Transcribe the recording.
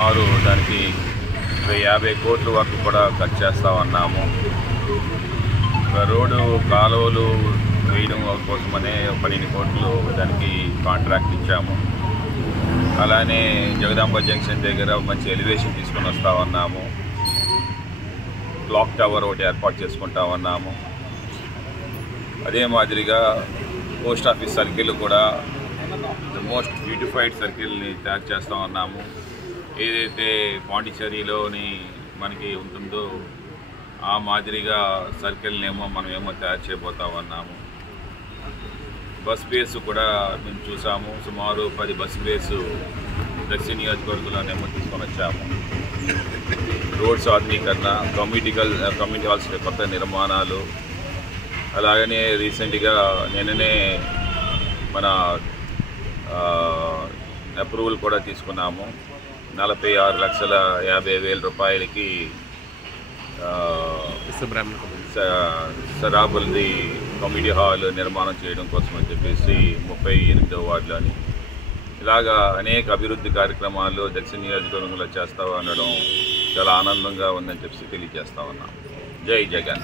సుమారు దానికి 50 కోట్ల వరకు కూడా ఖర్చు చేస్తామన్నాము. రోడ్డు కాలువలు వేయడం కోసమనే 12 కోట్లు దానికి కాంట్రాక్ట్ ఇచ్చాము. అలానే జగదాంబ జంక్షన్ దగ్గర మంచి ఎలివేషన్ తీసుకొని వస్తామన్నాము. క్లాక్ టవర్ ఒకటి ఏర్పాటు చేసుకుంటామన్నాము. అదే మాదిరిగా పోస్ట్ ఆఫీస్ సర్కిల్ కూడా ద మోస్ట్ బ్యూటిఫైడ్ సర్కిల్ని తయారు చేస్తామన్నాము. ఏదైతే పాండిచ్చేరిలోని మనకి ఉంటుందో ఆ మాదిరిగా సర్కిల్నేమో మనమేమో తయారు చేయబోతామన్నాము. బస్ స్పేస్ కూడా మేము చూసాము. సుమారు 10 బస్ స్పేస్ దక్షిణ నియోజకవర్గంలోనేమో తీసుకొని వచ్చాము. రోడ్స్ ఆధునీకరణ, కమ్యూనిటీ హాల్స్ కొత్త నిర్మాణాలు, అలాగనే రీసెంట్గా నిన్ననే మన అప్రూవల్ కూడా తీసుకున్నాము. 46,50,000 రూపాయలకి సరాబుల్ది కమ్యూనిటీ హాల్ నిర్మాణం చేయడం కోసం అని చెప్పేసి 38వ వార్డులోని ఇలాగా అనేక అభివృద్ధి కార్యక్రమాలు దక్షిణ నియోజకవర్గంలో చేస్తా ఉండడం చాలా ఆనందంగా ఉందని చెప్పి తెలియజేస్తా ఉన్నాం. జై జగన్.